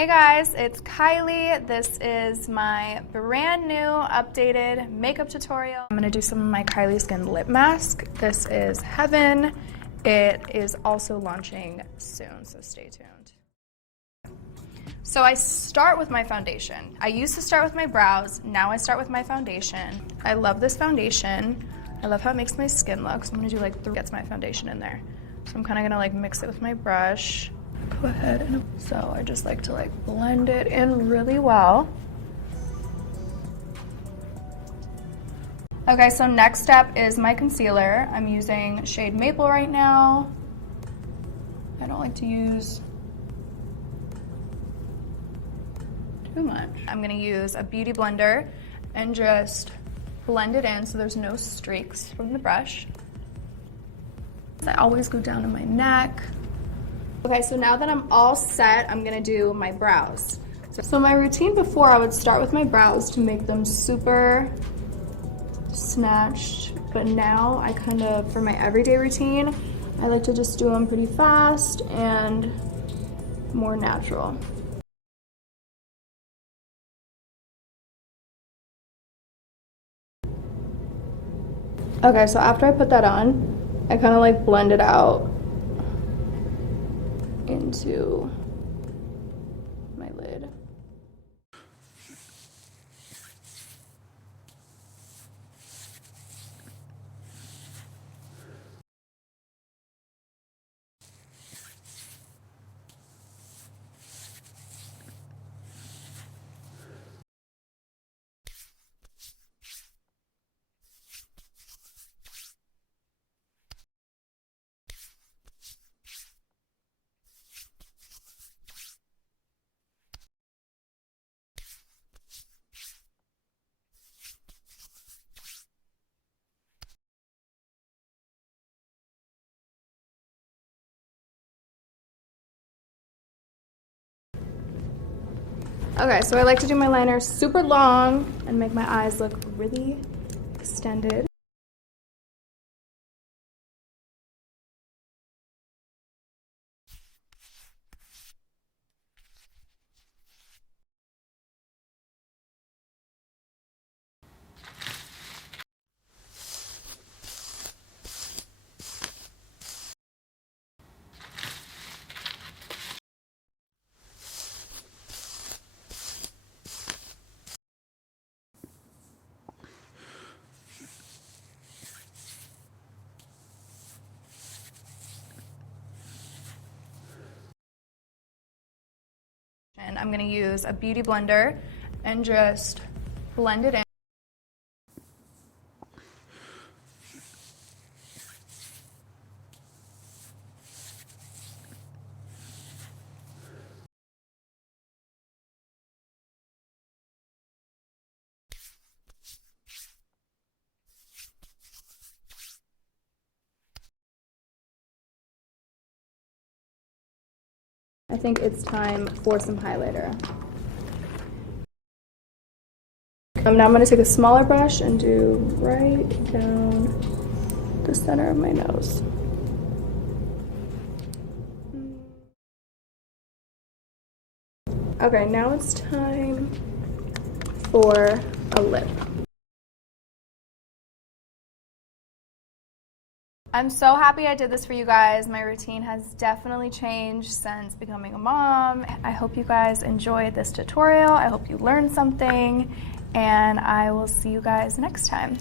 Hey guys, it's Kylie. This is my brand new updated makeup tutorial. I'm gonna do some of my Kylie Skin lip mask. This is Heaven. It is also launching soon, so stay tuned. So I start with my foundation. I used to start with my brows, now I start with my foundation. I love this foundation. I love how it makes my skin look, so I'm gonna do like gets my foundation in there. So I'm kinda gonna like mix it with my brush. Go ahead and so I just like to like blend it in really well. Okay, so next step is my concealer. I'm using shade Maple right now. I don't like to use too much. I'm gonna use a beauty blender and just blend it in so there's no streaks from the brush. I always go down to my neck. Okay, so now that I'm all set, I'm gonna do my brows. So my routine before, I would start with my brows to make them super snatched, but now I kind of, for my everyday routine, I like to just do them pretty fast and more natural. Okay, so after I put that on, I kind of like blend it out into my lid. Okay, so I like to do my liner super long and make my eyes look really extended. And I'm gonna use a beauty blender and just blend it in. I think it's time for some highlighter. Now I'm going to take a smaller brush and do right down the center of my nose. Okay, now it's time for a lip. I'm so happy I did this for you guys. My routine has definitely changed since becoming a mom. I hope you guys enjoyed this tutorial. I hope you learned something, and I will see you guys next time.